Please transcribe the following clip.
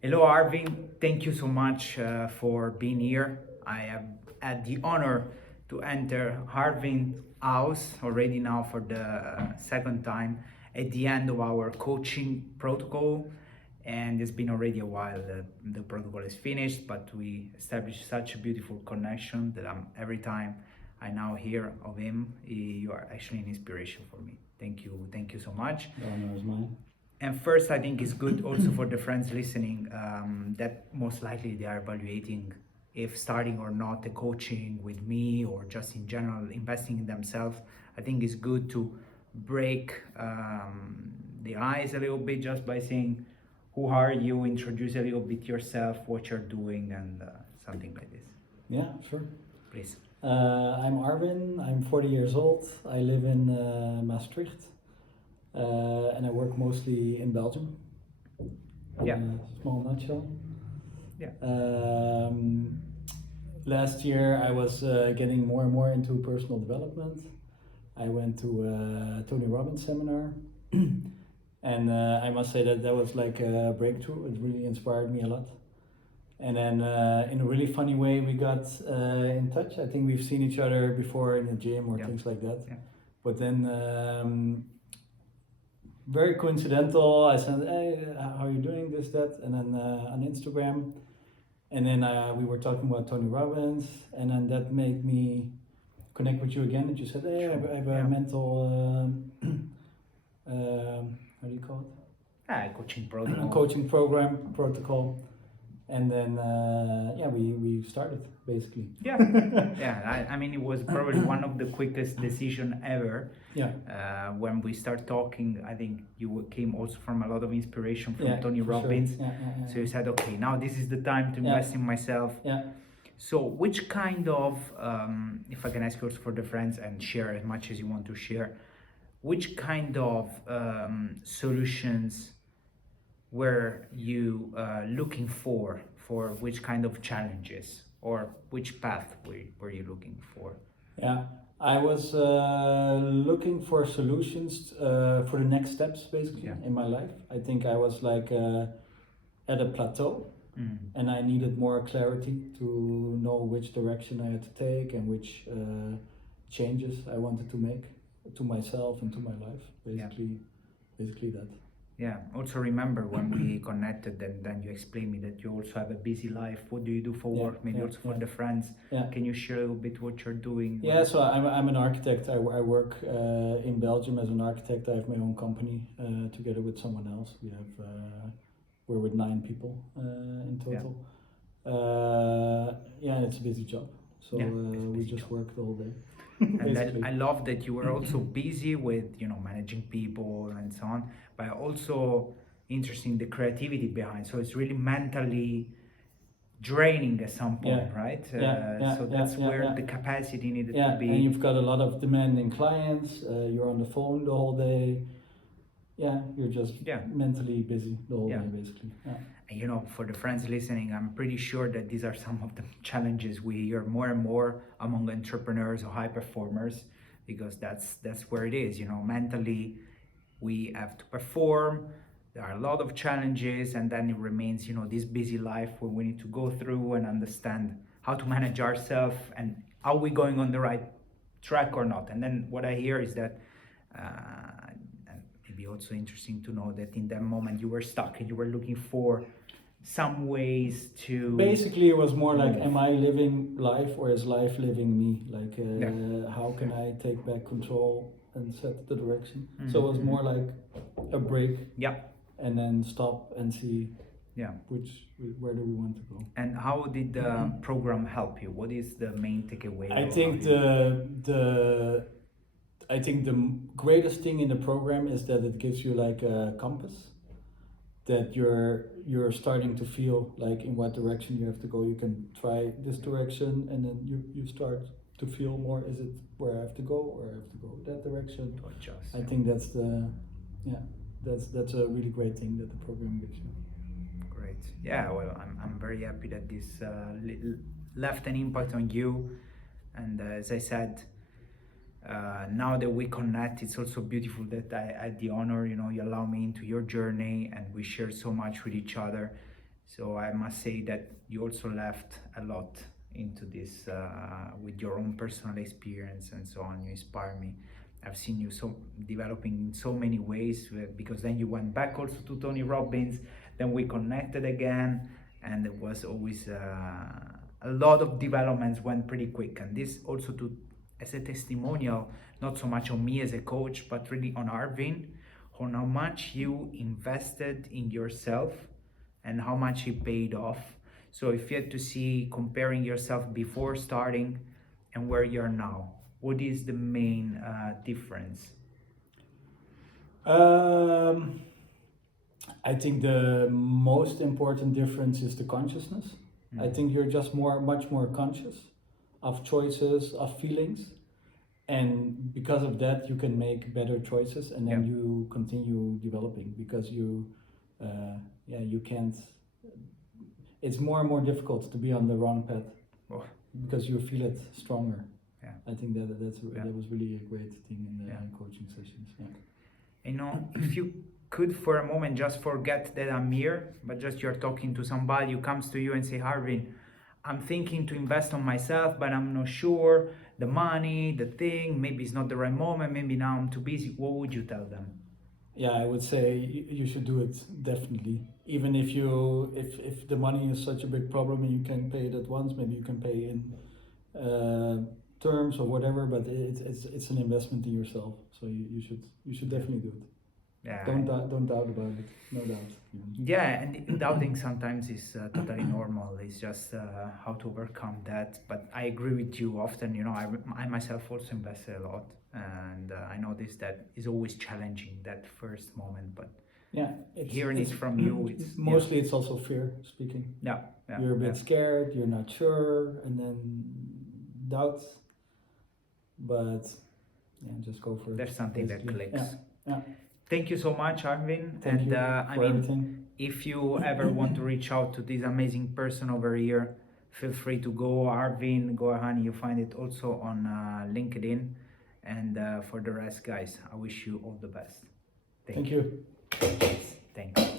Hello, Arvin. Thank you so much for being here. I have had the honor to enter Arvin's house already now for the second time at the end of our coaching protocol. And it's been already a while that the protocol is finished, but we established such a beautiful connection that every time I now hear of him, you are actually an inspiration for me. Thank you so much. The honor is mine. And first, I think it's good also for the friends listening that most likely they are evaluating if starting or not a coaching with me or just in general investing in themselves. I think it's good to break the ice a little bit just by saying, who are you? Introduce a little bit yourself, what you're doing, and something like this. Yeah, sure. Please. I'm Arwin. I'm 40 years old. I live in Maastricht, and I work mostly in Belgium. Yeah. In a small nutshell. Yeah. Last year, I was getting more and more into personal development. I went to a Tony Robbins seminar, and I must say that was like a breakthrough. It really inspired me a lot. And then in a really funny way, we got in touch. I think we've seen each other before in the gym or things like that. Yeah. But then, very coincidental, I said, hey, how are you doing, this, that? And then on Instagram. And then we were talking about Tony Robbins. And then that made me connect with you again. And you said, hey, I have a mental, how do you call it? Coaching protocol. Coaching program, protocol. And then, we started basically. Yeah. I mean, it was probably one of the quickest decision ever. Yeah. When we start talking, I think you came also from a lot of inspiration from Tony for Robbins. Sure. Yeah. So you said, okay, now this is the time to invest in myself. Yeah. So which kind of, if I can ask you also for the friends and share as much as you want to share, which kind of solutions were you looking for which kind of challenges, or which path were you looking for? Yeah, I was looking for solutions for the next steps basically in my life. I think I was like at a plateau, and I needed more clarity to know which direction I had to take and which changes I wanted to make to myself and to my life. Basically that. Yeah, also remember when we connected, and then you explained me that you also have a busy life. What do you do for work? Maybe also for the friends. Can you share a little bit what you're doing? Yeah, so I'm an architect. I work in Belgium as an architect. I have my own company together with someone else. We're with 9 people in total. And it's a busy job. So we just work the whole day. And I love that you were also busy with managing people and so on, but also interesting the creativity behind. So it's really mentally draining at some point, right? So that's where the capacity needed to be. And you've got a lot of demanding clients. You're on the phone the whole day. Yeah, you're just mentally busy the whole day, basically. Yeah. And for the friends listening, I'm pretty sure that these are some of the challenges we hear more and more among entrepreneurs or high performers, because that's where it is. Mentally, we have to perform. There are a lot of challenges, and then it remains, this busy life where we need to go through and understand how to manage ourselves and are we going on the right track or not. And then what I hear is that be also interesting to know that in that moment you were stuck and you were looking for some ways to basically it was more like, am I living life or is life living me? Like how can I take back control and set the direction? So it was more like a break, and then stop and see where do we want to go. And how did the program help you? What is the main takeaway? I think the greatest thing in the program is that it gives you like a compass, that you're starting to feel like in what direction you have to go. You can try this direction, and then you start to feel more, is it where I have to go, or I have to go that direction? I think that's that's a really great thing that the program gives you. Great. Yeah, well, I'm very happy that this left an impact on you, and as I said, now that we connect, it's also beautiful that I had the honor, you allow me into your journey and we share so much with each other. So I must say that you also left a lot into this with your own personal experience and so on. You inspire me. I've seen you so developing in so many ways because then you went back also to Tony Robbins. Then we connected again, and it was always a lot of developments went pretty quick. And this also to as a testimonial, not so much on me as a coach, but really on Arwin, on how much you invested in yourself and how much it paid off. So if you had to see comparing yourself before starting and where you're now, what is the main difference? I think the most important difference is the consciousness. I think you're just much more conscious of choices, of feelings, and because of that, you can make better choices, and then you continue developing because you can't. It's more and more difficult to be on the wrong path because you feel it stronger. Yeah. I think that was really a great thing in the coaching sessions. Yeah. You know, if you could for a moment just forget that I'm here, but just you're talking to somebody who comes to you and say, Arwin, I'm thinking to invest on myself, but I'm not sure the money, the thing, maybe it's not the right moment, maybe now I'm too busy. What would you tell them? Yeah, I would say you should do it definitely. Even if the money is such a big problem and you can pay it at once, maybe you can pay in terms or whatever. But it's an investment in yourself, so you should definitely do it. Yeah. Don't doubt about it. No doubt. Yeah, and doubting sometimes is totally normal. It's just how to overcome that. But I agree with you. Often, you know, I myself also invested a lot, and I noticed that it's always challenging that first moment. But yeah, hearing it from you, it's mostly it's also fear speaking. Yeah, you're a bit scared. You're not sure, and then doubts. But just go for it. There's something that clicks. Yeah. Thank you so much, Arwin. Thank you for everything. If you ever want to reach out to this amazing person over here, feel free to go Arwin, Goharani. You find it also on LinkedIn. And for the rest, guys, I wish you all the best. Thank you. Thank you.